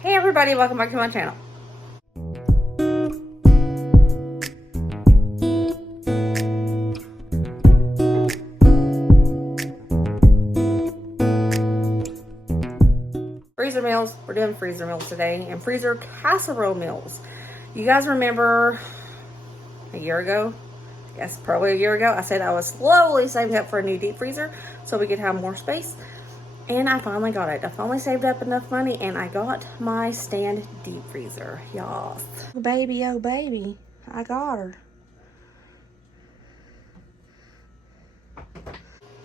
Hey everybody, welcome back to my channel. Freezer meals, we're doing freezer meals today, and freezer casserole meals. You guys remember a year ago, yes, probably a year ago, I said I was slowly saving up for a new deep freezer so we could have more space. And I finally got it. I finally saved up enough money and I got my stand deep freezer. Y'all. Oh baby, I got her.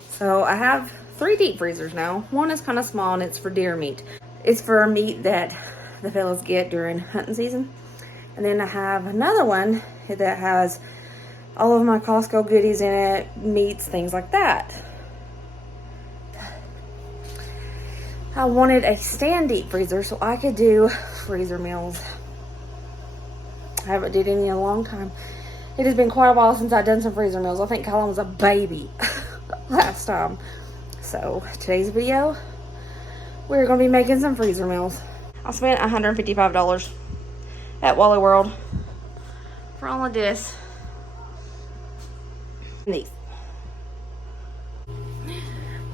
So I have 3 deep freezers now. One is kind of small and it's for deer meat. It's for meat that the fellas get during hunting season. And then I have another one that has all of my Costco goodies in it, meats, things like that. I wanted a stand deep freezer so I could do freezer meals. I haven't did any in a long time. It has been quite a while since I've done some freezer meals. I think Colin was a baby last time. So today's video, we're going to be making some freezer meals. I spent $155 at Wally World for all of this. And these.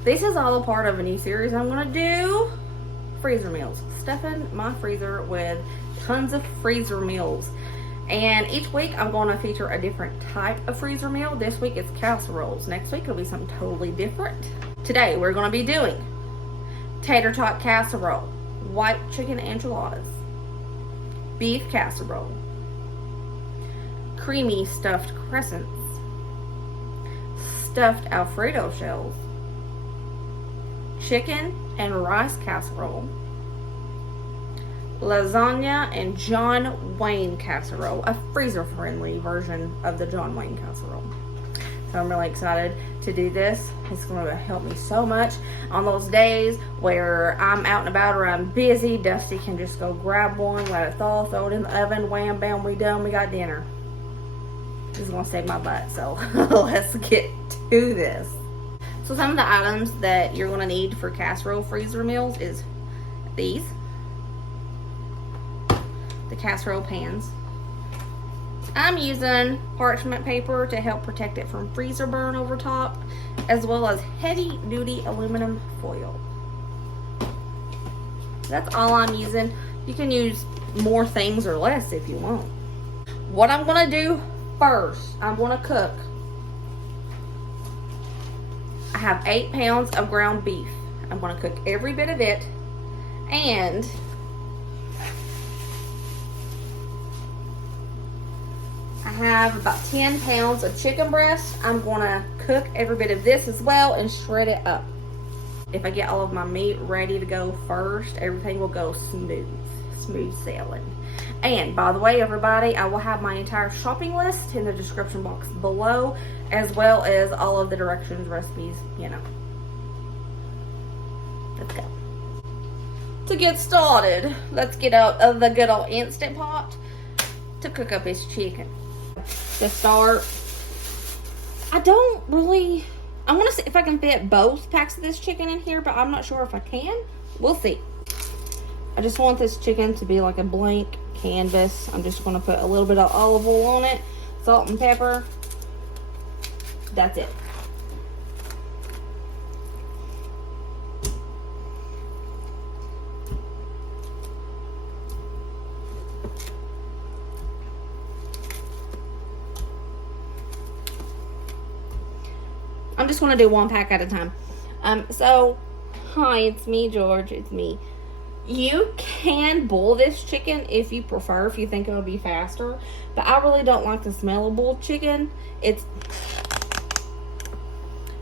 This is all a part of a new series I'm going to do. Freezer meals. Stuffing my freezer with tons of freezer meals. And each week I'm going to feature a different type of freezer meal. This week it's casseroles. Next week it'll be something totally different. Today we're going to be doing Tater Tot Casserole, white chicken enchiladas, beef casserole, creamy stuffed crescents, stuffed Alfredo Shells, chicken and rice casserole, lasagna and John Wayne casserole, a freezer-friendly version of the John Wayne casserole. So I'm really excited to do this. It's going to help me so much on those days where I'm out and about or I'm busy. Dusty can just go grab one, let it thaw, throw it in the oven, wham, bam, we done, we got dinner. This is going to save my butt, so let's get to this. So some of the items that you're going to need for casserole freezer meals is these. The casserole pans. I'm using parchment paper to help protect it from freezer burn over top, as well as heavy duty aluminum foil. That's all I'm using. You can use more things or less if you want. What I'm going to do first, I'm going to cook. I have 8 pounds of ground beef. I'm going to cook every bit of it. And I have about 10 pounds of chicken breast. I'm going to cook every bit of this as well and shred it up. If I get all of my meat ready to go first, everything will go smooth sailing. And by the way, everybody, I will have my entire shopping list in the description box below, as well as all of the directions, recipes, you know. Let's go. To get started, let's get out of the good old Instant Pot to cook up this chicken. To start, I want to see if I can fit both packs of this chicken in here, but I'm not sure if I can. We'll see. I just want this chicken to be like a blank canvas. I'm just going to put a little bit of olive oil on it, salt and pepper. That's it. I'm just going to do 1 pack at a time. So, hi, it's me, George. It's me. You can boil this chicken if you prefer, if you think it would be faster. But I really don't like the smell of boiled chicken.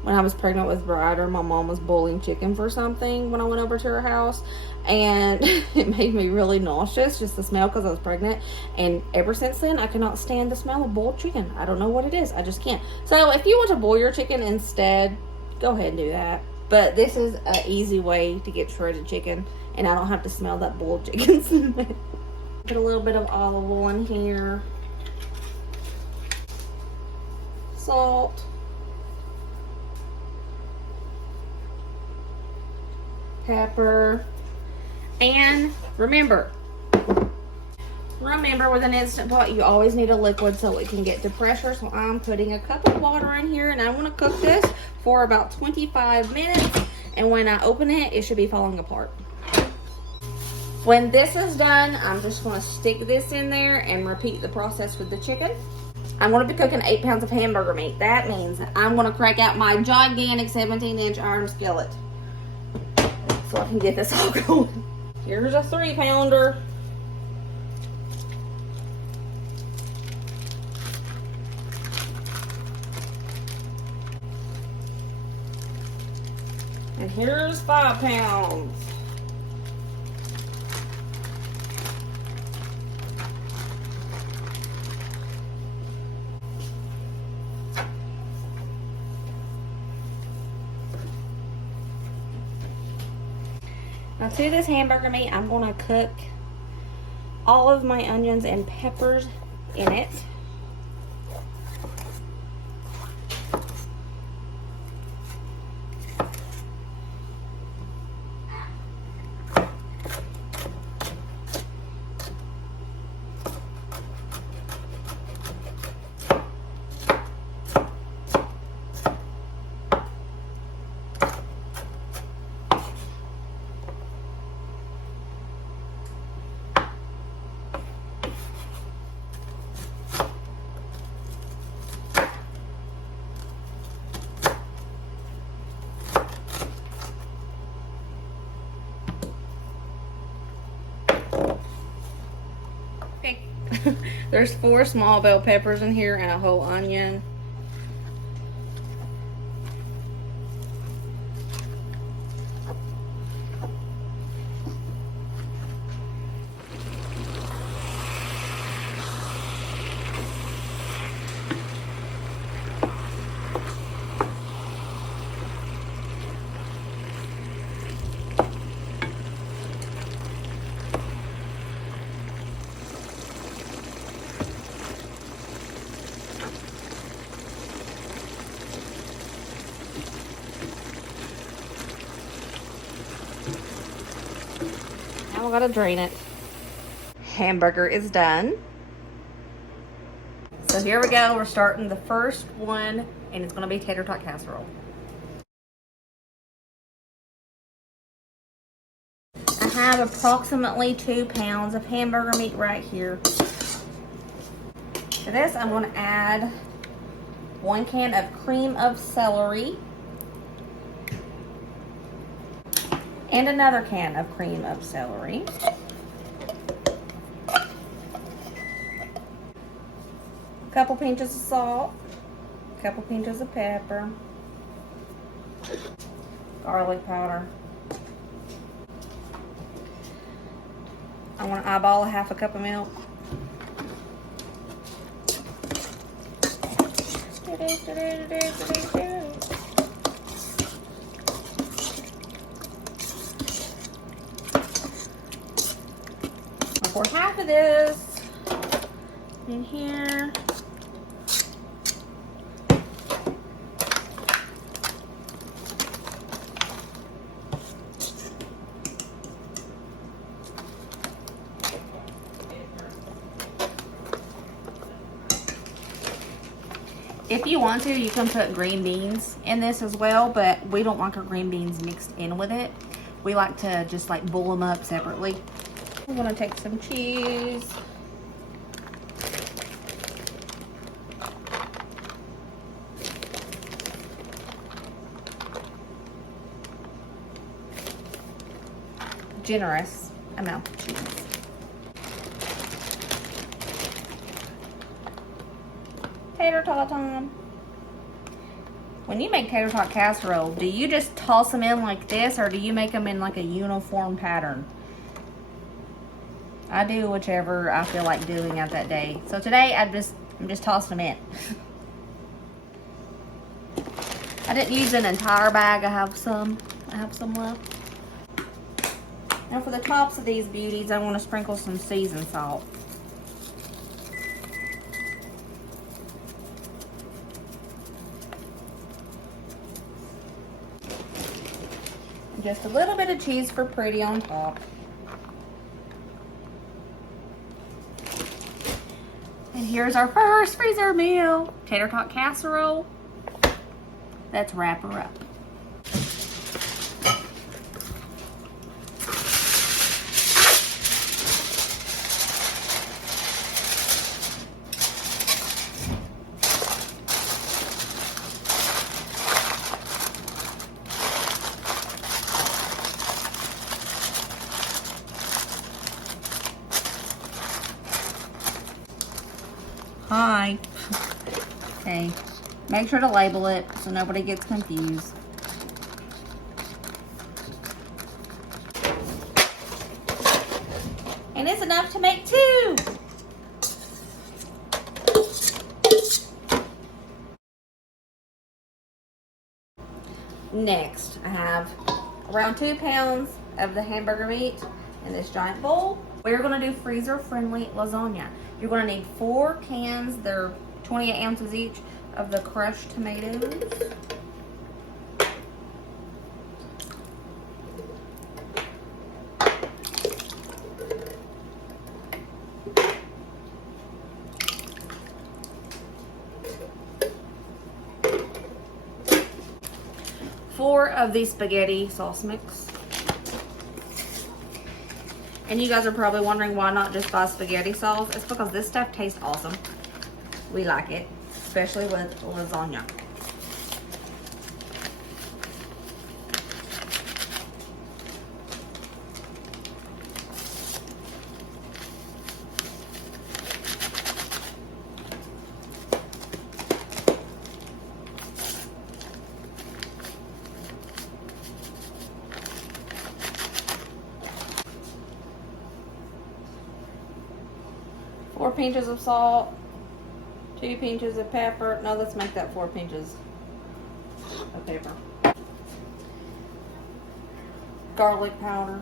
When I was pregnant with Ryder, my mom was boiling chicken for something when I went over to her house. And it made me really nauseous, just the smell, because I was pregnant. And ever since then, I cannot stand the smell of boiled chicken. I don't know what it is. I just can't. So if you want to boil your chicken instead, go ahead and do that. But this is an easy way to get shredded chicken, and I don't have to smell that boiled chicken smell. Put a little bit of olive oil in here. Salt. Pepper. And remember with an Instant Pot, you always need a liquid so it can get to pressure. So I'm putting a cup of water in here, and I want to cook this for about 25 minutes. And when I open it, it should be falling apart. When this is done, I'm just going to stick this in there and repeat the process with the chicken. I'm going to be cooking 8 pounds of hamburger meat. That means I'm going to crack out my gigantic 17-inch iron skillet so I can get this all going. Here's a 3-pounder. And here's 5 pounds. Now to this hamburger meat, I'm going to cook all of my onions and peppers in it. There's 4 small bell peppers in here and a whole onion. Now I gotta drain it. Hamburger is done. So here we go. We're starting the first one, and it's gonna be Tater Tot Casserole. I have approximately 2 pounds of hamburger meat right here. To this, I'm gonna add 1 can of cream of celery. And another can of cream of celery. A couple pinches of salt. A couple pinches of pepper. Garlic powder. I want to eyeball a 1/2 cup of milk. I'll pour half of this in here. If you want to, you can put green beans in this as well, but we don't like our green beans mixed in with it. We like to just like boil them up separately. I'm gonna take some cheese. Generous amount of cheese. Tater tot time. When you make tater tot casserole, do you just toss them in like this, or do you make them in like a uniform pattern? I do whichever I feel like doing at that day. So today I'm just tossing them in. I didn't use an entire bag. I have some left. Now for the tops of these beauties, I want to sprinkle some seasoned salt. Just a little bit of cheese for pretty on top. And here's our first freezer meal. Tater Tot Casserole. Let's wrap her up. Hi. Okay. Make sure to label it so nobody gets confused. And it's enough to make 2. Next, I have around 2 pounds of the hamburger meat in this giant bowl. We're gonna do freezer-friendly lasagna. You're gonna need 4 cans, they're 28 ounces each, of the crushed tomatoes. Four of the spaghetti sauce mix. And you guys are probably wondering why not just buy spaghetti sauce. It's because this stuff tastes awesome. We like it, especially with lasagna. Four pinches of salt, 2 pinches of pepper. No, let's make that 4 pinches of pepper. Garlic powder.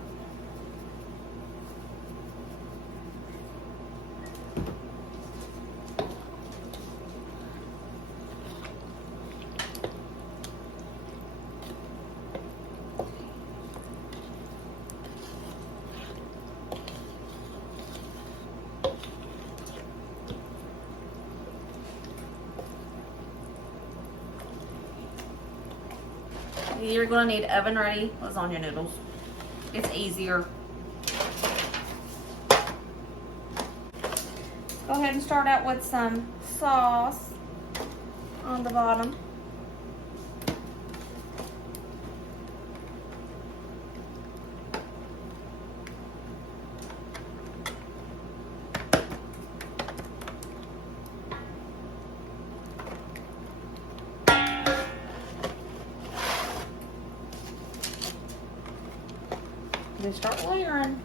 You're going to need oven ready lasagna noodles. It's easier. Go ahead and start out with some sauce on the bottom. Just start layering.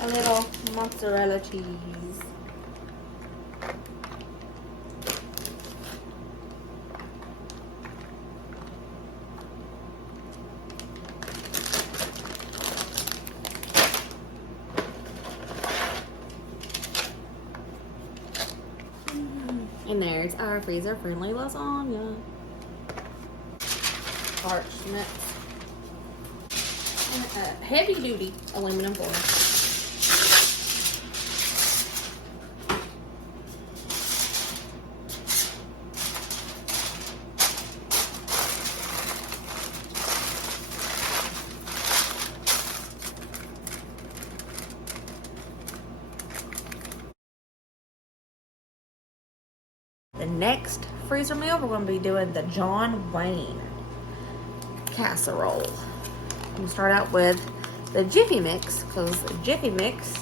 A little mozzarella cheese. And there's our freezer-friendly lasagna. Parchment. Heavy-duty aluminum foil. The next freezer meal, we're going to be doing the John Wayne casserole. I'm going to start out with the Jiffy mix, because Jiffy mix,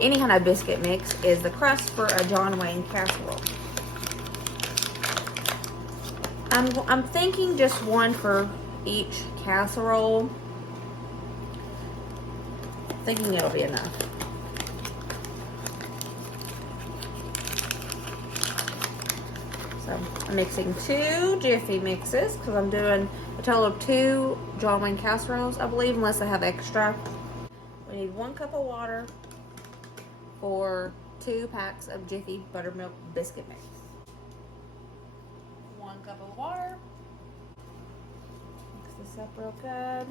any kind of biscuit mix, is the crust for a John Wayne casserole. I'm thinking just one for each casserole. Thinking it'll be enough. So I'm mixing 2 Jiffy mixes because I'm doing a total of 2 John Wayne casseroles, I believe, unless I have extra. We need 1 cup of water for 2 packs of Jiffy buttermilk biscuit mix. 1 cup of water. Mix this up real good.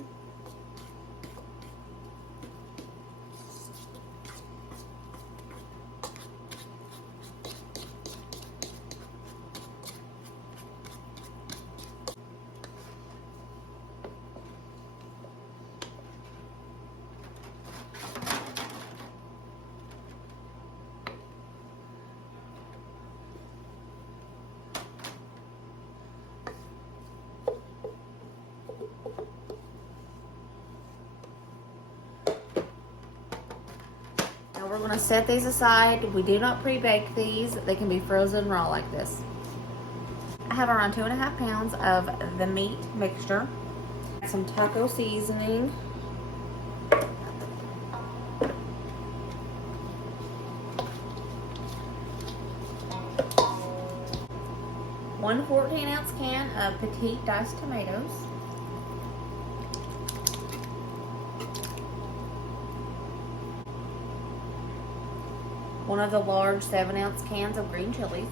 We're going to set these aside. We do not pre-bake these. They can be frozen raw like this. I have around 2.5 pounds of the meat mixture. Some taco seasoning. One 14-ounce can of petite diced tomatoes. One of the large 7-ounce cans of green chilies.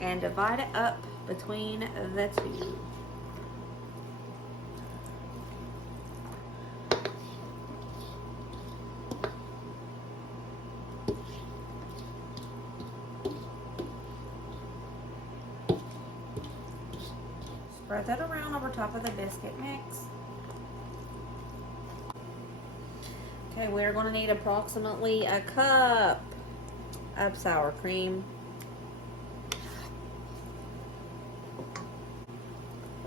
And divide it up between the 2. Spread that around over top of the biscuit mix. Okay, we're going to need approximately a cup of sour cream,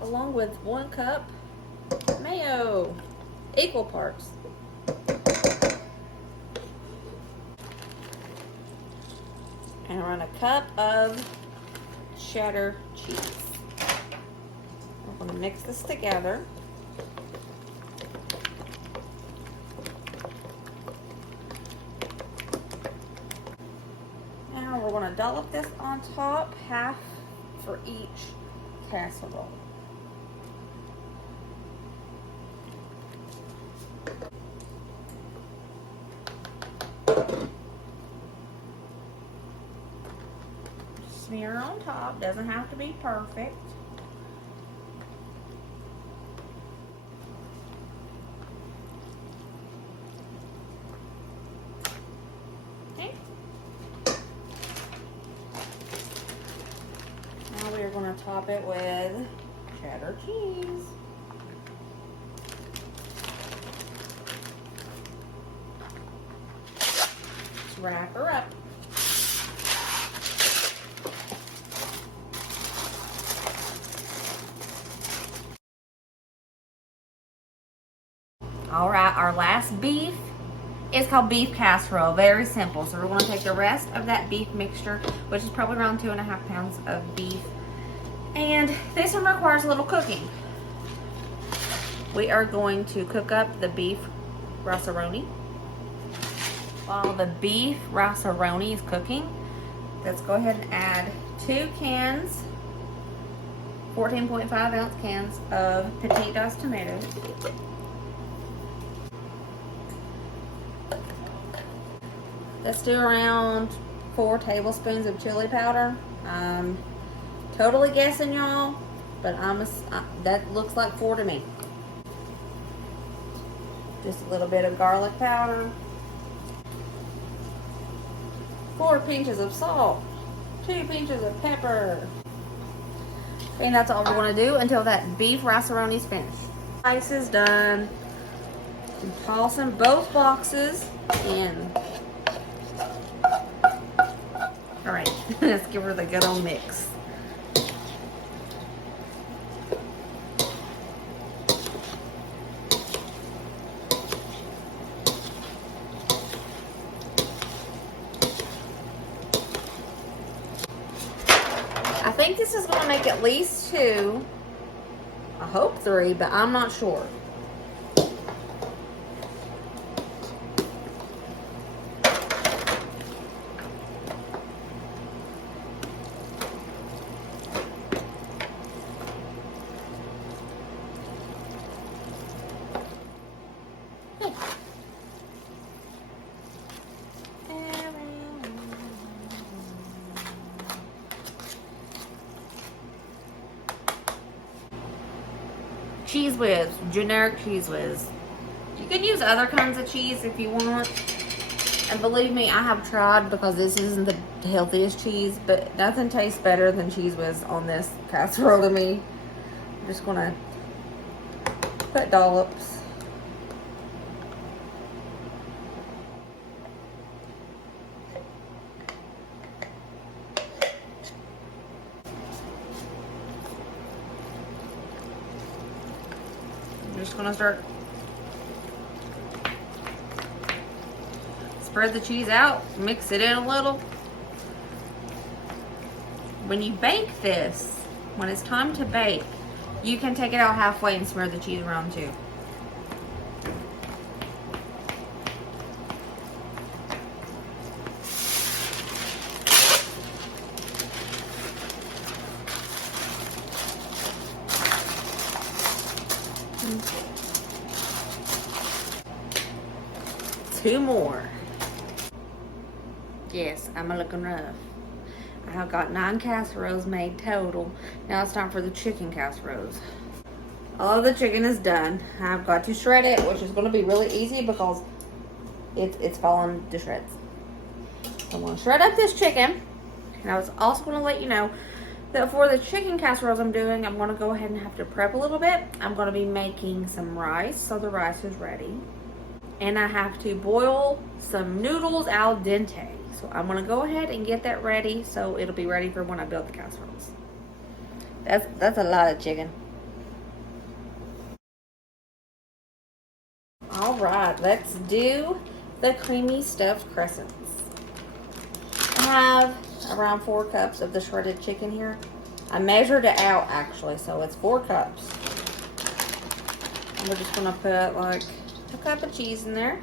along with 1 cup mayo, equal parts. And around a cup of cheddar cheese. I'm going to mix this together. Now we're going to dollop this on top, half for each casserole. Smear on top, doesn't have to be perfect. Okay. Now we are going to top it with cheddar cheese. Let's wrap her up. All right, our last beef is called beef casserole. Very simple. So we're going to take the rest of that beef mixture, which is probably around 2.5 pounds of beef. And this one requires a little cooking. We are going to cook up the beef rice-a-roni. While the beef rice-a-roni is cooking, let's go ahead and add 2 cans, 14.5 ounce cans of petite diced tomatoes. Let's do around 4 tablespoons of chili powder. I'm totally guessing, y'all, but that looks like 4 to me. Just a little bit of garlic powder. 4 pinches of salt. 2 pinches of pepper. And that's all we're going to do until that beef rice-a-roni is finished. Rice is done. I'm tossing both boxes in. Alright, let's give her the good old mix. think this is going to make at least 2. I hope 3, but I'm not sure. Cheese whiz, generic cheese whiz. You can use other kinds of cheese if you want. And believe me, I have tried, because this isn't the healthiest cheese, but nothing tastes better than cheese whiz on this casserole to me. I'm just gonna put dollops. I'm just gonna start spread the cheese out, mix it in a little. When you bake this, when it's time to bake, you can take it out halfway and smear the cheese around too. Two more. Yes, I'm looking rough. I have got 9 casseroles made total. Now it's time for the chicken casseroles. All of the chicken is done. I've got to shred it, which is going to be really easy because it's falling to shreds. So I'm going to shred up this chicken. And I was also going to let you know that for the chicken casseroles I'm doing, I'm going to go ahead and have to prep a little bit. I'm going to be making some rice, so the rice is ready. And I have to boil some noodles al dente. So I'm gonna go ahead and get that ready so it'll be ready for when I build the casseroles. That's a lot of chicken. All right, let's do the creamy stuffed crescents. I have around 4 cups of the shredded chicken here. I measured it out actually, so it's 4 cups. And we're just gonna put like a cup of cheese in there.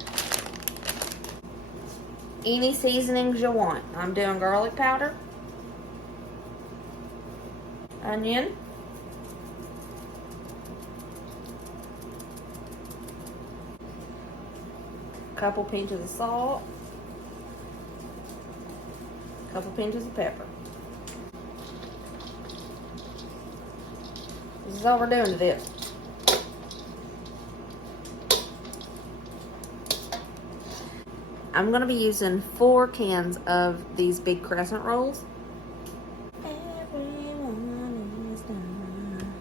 Any seasonings you want. I'm doing garlic powder, onion, a couple pinches of salt, a couple pinches of pepper. This is all we're doing to this. I'm going to be using 4 cans of these big crescent rolls. Everyone is done.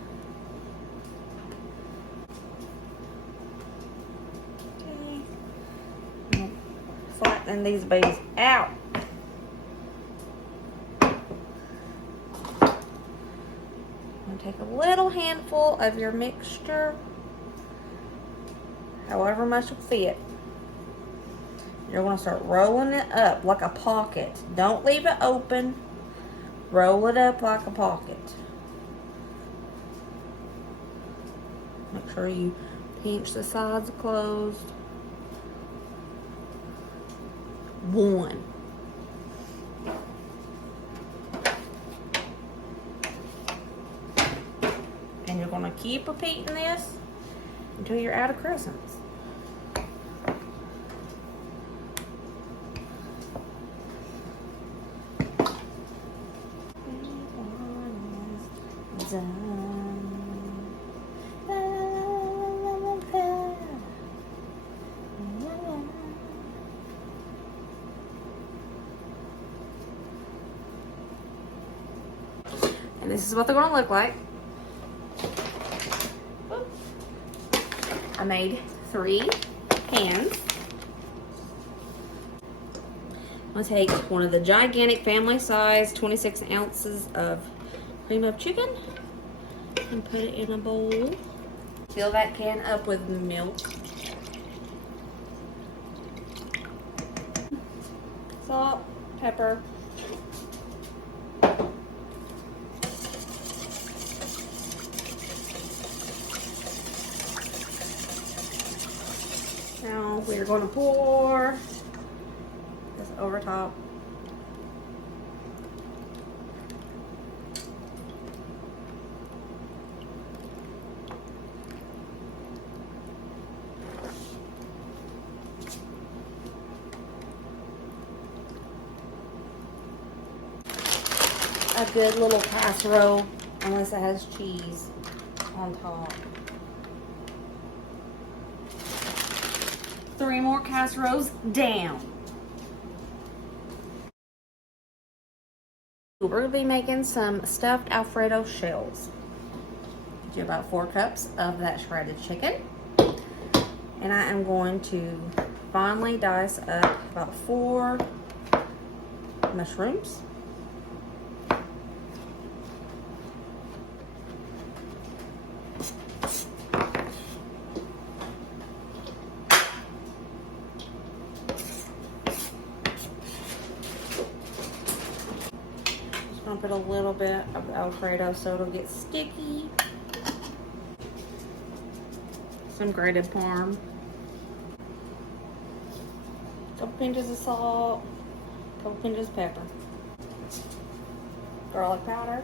Okay. Flatten these babies out. I'm going to take a little handful of your mixture, however much will fit. You're going to start rolling it up like a pocket. Don't leave it open. Roll it up like a pocket. Make sure you pinch the sides closed. 1. And you're going to keep repeating this until you're out of crescents. And this is what they're going to look like. I made 3 cans. I'm going to take one of the gigantic family size 26 ounces of cream of chicken and put it in a bowl. Fill that can up with milk, salt, pepper, we're going to pour this over top. A good little casserole, unless it has cheese on top. 3 more casseroles down. We're going to be making some stuffed Alfredo shells. Do about 4 cups of that shredded chicken. And I am going to finely dice up about 4 mushrooms. I'll put a little bit of Alfredo so it'll get sticky. Some grated parm. A couple pinches of salt. A couple pinches of pepper. Garlic powder.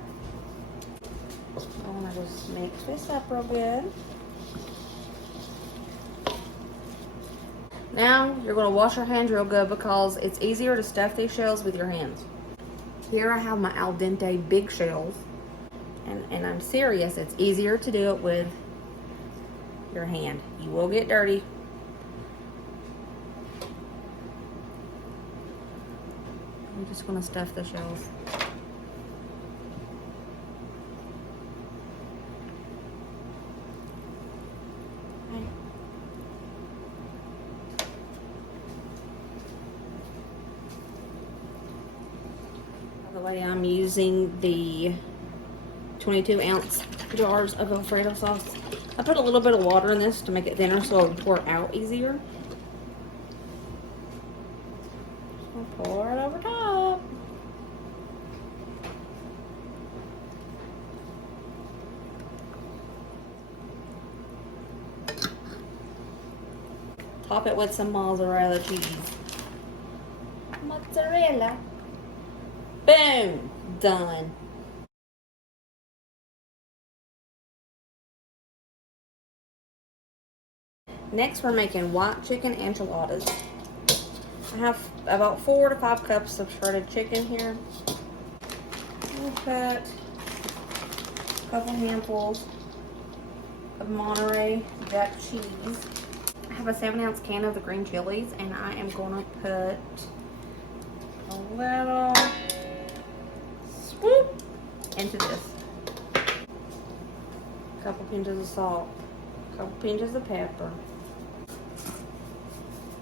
I'm gonna just mix this up real good. Now you're gonna wash your hands real good because it's easier to stuff these shells with your hands. Here I have my al dente big shells, and I'm serious, it's easier to do it with your hand. You will get dirty. I'm just gonna stuff the shells. Okay. By the way, I'm using the 22-ounce jars of Alfredo sauce. I put a little bit of water in this to make it thinner so it would pour out easier. So pour it over top. Top it with some mozzarella cheese. Mozzarella. Boom! Done. Next, we're making white chicken enchiladas. I have about 4 to 5 cups of shredded chicken here. We'll put a couple handfuls of Monterey Jack cheese. I have a 7-ounce can of the green chilies, and I am going to put a little swoop into this. A couple pinches of salt, a couple pinches of pepper.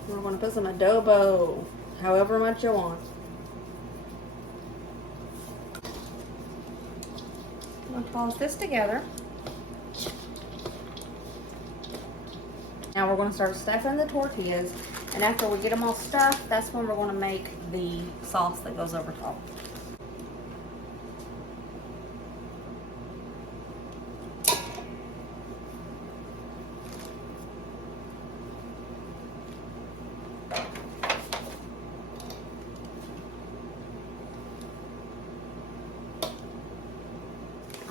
We're going to put some adobo, however much you want. I'm going to toss this together. Now we're going to start stuffing the tortillas, and after we get them all stuffed, that's when we're going to make the sauce that goes over top.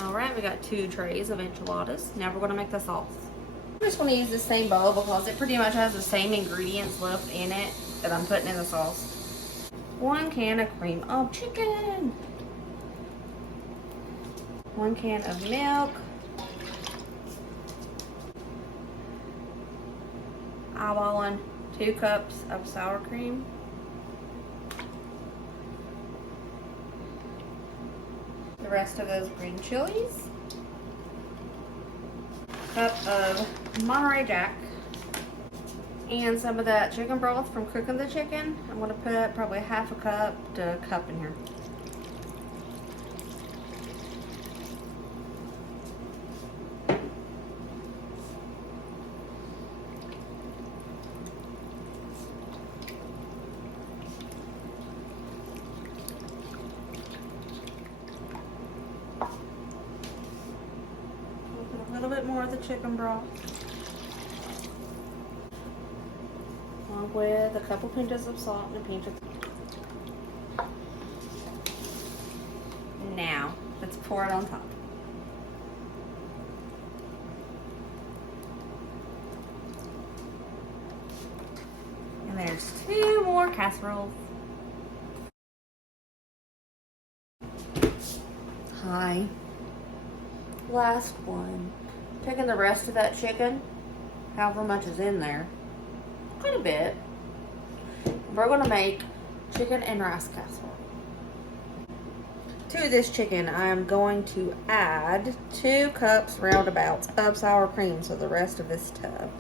Alright, we got 2 trays of enchiladas. Now we're going to make the sauce. I'm just going to use the same bowl because it pretty much has the same ingredients left in it that I'm putting in the sauce. 1 can of cream of chicken. 1 can of milk. Eyeballing 2 cups of sour cream. The rest of those green chilies. Cup of Monterey Jack, and some of that chicken broth from cooking the chicken. I'm going to put probably half a cup to a cup in here. A little bit more of the chicken broth. along with a couple pinches of salt and a pinch of... Now, let's pour it on top. And there's 2 more casseroles. Hi. Last one. Taking the rest of that chicken, however much is in there, quite a bit. We're gonna make chicken and rice casserole. To this chicken, I am going to add 2 cups roundabouts of sour cream, so the rest of this tub.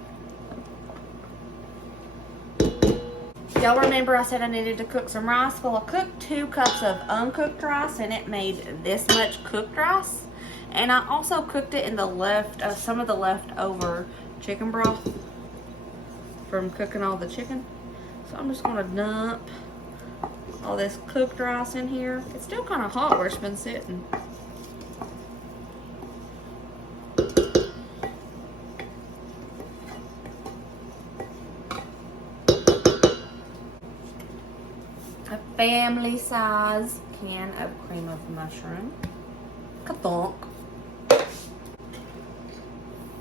Y'all remember I said I needed to cook some rice? Well, I cooked 2 cups of uncooked rice and it made this much cooked rice. And I also cooked it in the some of the leftover chicken broth from cooking all the chicken. So I'm just gonna dump all this cooked rice in here. It's still kind of hot where it's been sitting. A family size can of cream of mushroom. Ka-thunk.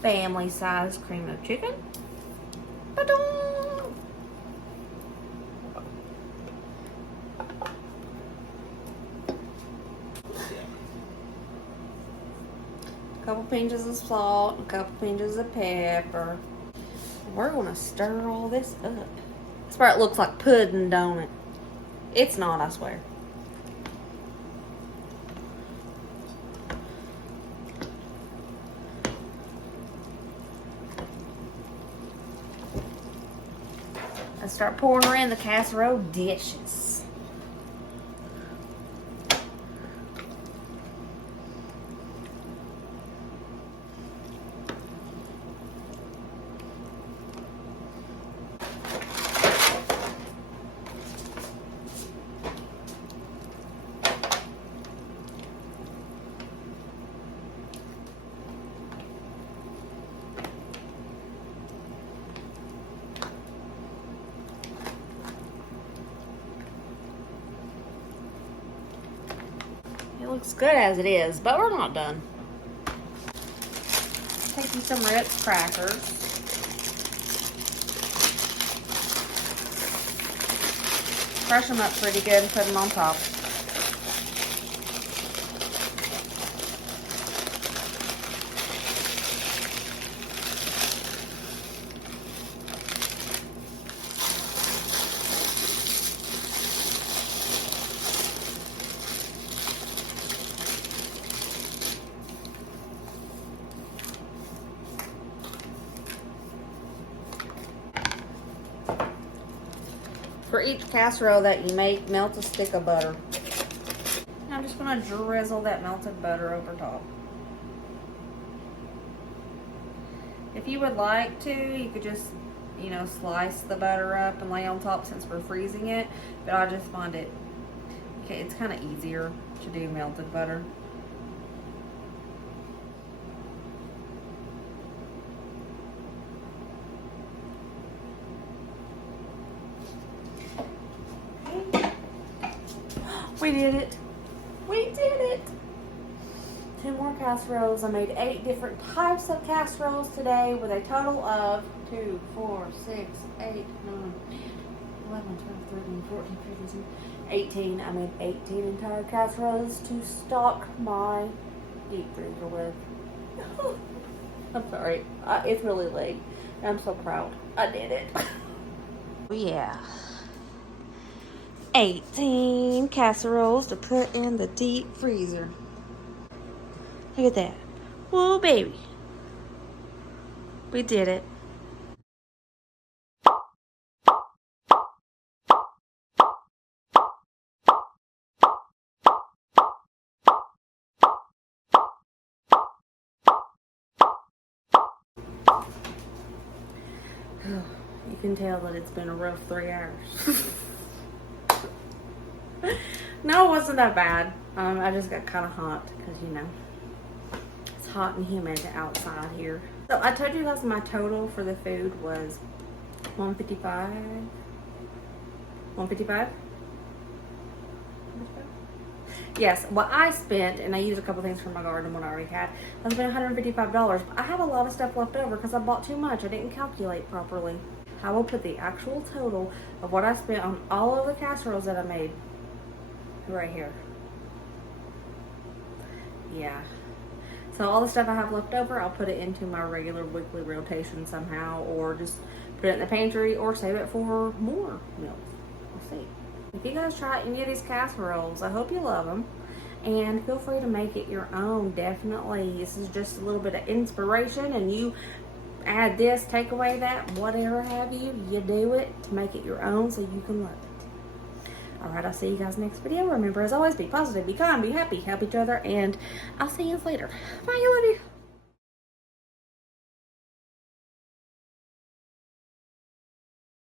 Family size cream of chicken. Ba-dum. A couple pinches of salt, a couple pinches of pepper. We're gonna stir all this up. That's where it looks like pudding, don't it? It's not, I swear. And start pouring her in the casserole dishes. It looks good as it is, but we're not done. Take you some Ritz crackers. Crush them up pretty good and put them on top. For each casserole that you make, melt a stick of butter. And I'm just going to drizzle that melted butter over top. If you would like to, you could just, slice the butter up and lay on top since we're freezing it. But I just find it, it's kind of easier to do melted butter. We did it. We did it. 2 more casseroles. I made 8 different types of casseroles today with a total of 2, 4, 6, 8, 9, 11, 12, 13, 14, 15, 18. I made 18 entire casseroles to stock my deep freezer with. I'm sorry. It's really late. I'm so proud. I did it. Yeah. 18 casseroles to put in the deep freezer. Look at that. Whoa, baby. We did it. You can tell that it's been a rough 3 hours. No, it wasn't that bad. I just got kind of hot because, it's hot and humid outside here. So I told you guys my total for the food was $155. 155. Yes, what I spent, and I used a couple things from my garden, what I already had, I spent $155. I have a lot of stuff left over because I bought too much. I didn't calculate properly. I will put the actual total of what I spent on all of the casseroles that I made right here. Yeah. So all the stuff I have left over, I'll put it into my regular weekly rotation somehow, or just put it in the pantry, or save it for more meals. We'll see. If you guys try any of these casseroles, I hope you love them. And feel free to make it your own, definitely. This is just a little bit of inspiration, and you add this, take away that, whatever have you, you do it to make it your own so you can love it. Alright, I'll see you guys next video. Remember, as always, be positive, be kind, be happy, help each other, and I'll see you later. Bye, I love you.